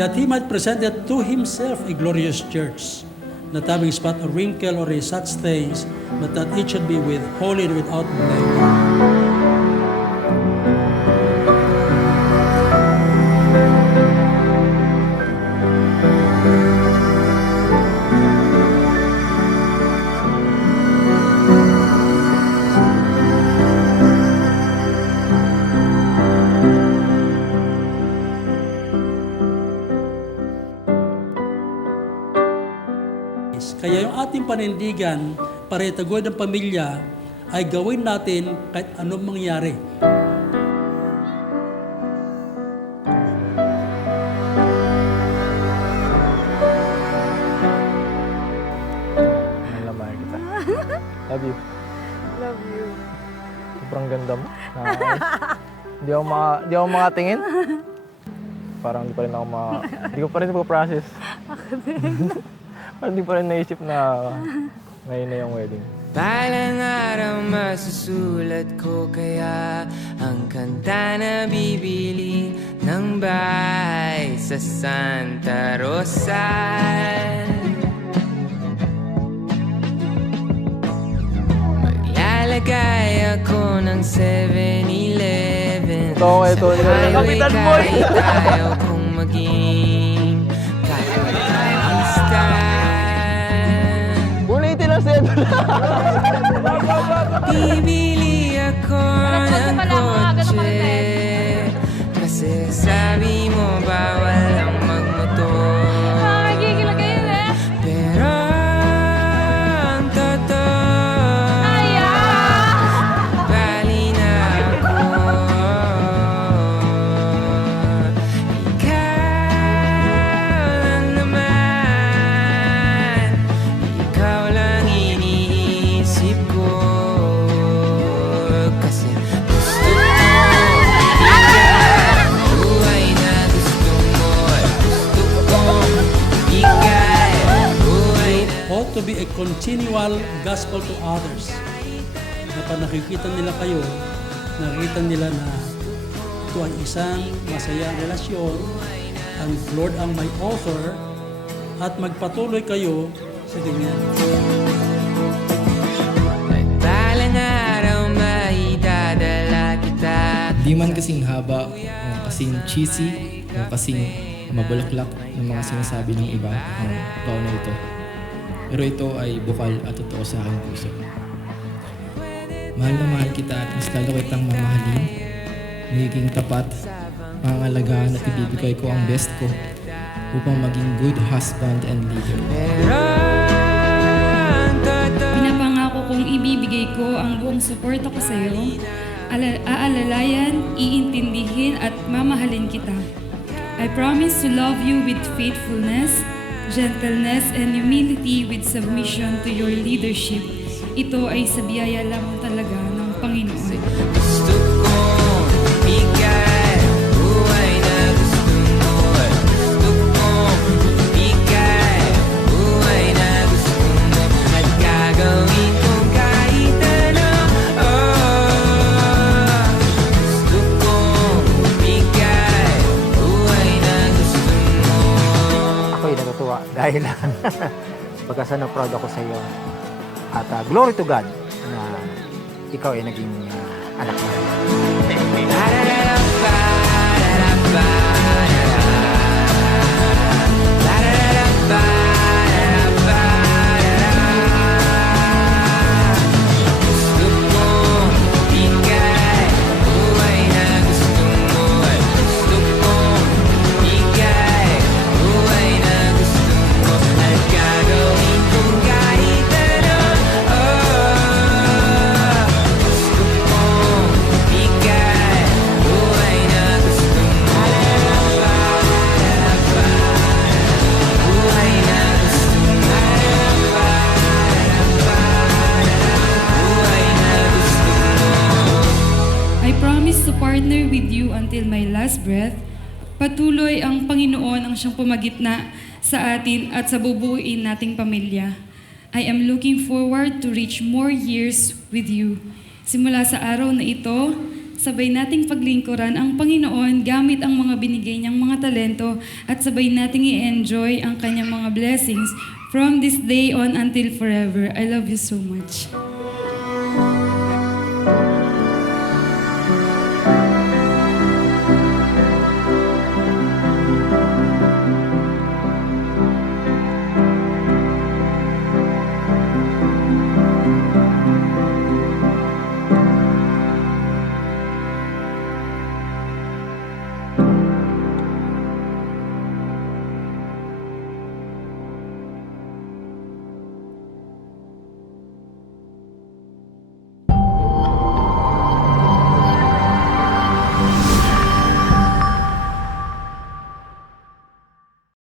that he might present it to himself a glorious church, not having spot or wrinkle or such things, but that it should be with holy and without blame. Kaya yung ating panindigan para itaguin ng pamilya ay gawin natin kahit anong mangyari. Nalamayan kita. Love you. Love you. Sobrang ganda mo. Di ako makatingin. Parang di pa rin ako Di ko pa rin process. Parang di pa rin naisip na ngayon na yung wedding. Balang araw masusulat ko kaya ang kanta na bibili ng bahay sa Santa Rosa. Maglalagay ako ng 7-Eleven Ito, kapitan mo! kahit ayaw kong maging kapitalista. Ulitin lang sa ito Bibili ako ng kotse kasi sabi mo bawal ang magmotor. Nakakagigil kayo eh. Pero ang totoo, bali na ako. Ikaw lang naman, ikaw lang iniisip ko. Kasi gusto mo, ikaw, buhay na gusto mo. Gusto kong ikaw, buhay na. Ought to be a continual gospel to others. Na pag nakikita nila kayo, nakikita nila na ito ay isang masayang relasyon, ang Lord ang may author, at magpatuloy kayo sa ganyan. At balang araw maidadala kita. Di man kasing haba, o kasing cheesy, o kasing mabulaklak ng mga sinasabi ng iba ang taon na ito. Pero ito ay bukal at totoo sa aking puso. Mahal na mahal kita at mas lalo kitang mamahalin. Magiging tapat, pangangalagaan at ibibigay ko ang best ko upang maging good husband and leader. Pero ang totoo, Pinapangako kong ibibigay ko ang buong suporta ko sa iyo. Aalalayan, iintindihin at mamahalin kita. I promise to love you with faithfulness, gentleness, and humility with submission to your leadership. Ito ay sa biyaya lamang talaga ng Panginoon. gusto kong ikaw, buhay na gusto mo. Gusto kong ikaw, buhay na gusto mo. At gagawin ko kahit ano. Gusto kong ikaw, buhay na gusto mo. Ako'y natutuwa dahil pagkasa na proud ako sa iyo. At glory to God na ikaw ay naging anak namin. I promise to partner with you until my last breath. Patuloy ang Panginoon ang siyang pumagitna sa atin at sa bubuuin nating pamilya. I am looking forward to reach more years with you. Simula sa araw na ito, Sabay nating paglingkuran ang Panginoon gamit ang mga binigay niyang mga talento at sabay nating i-enjoy ang kanyang mga blessings from this day on until forever. I love you so much.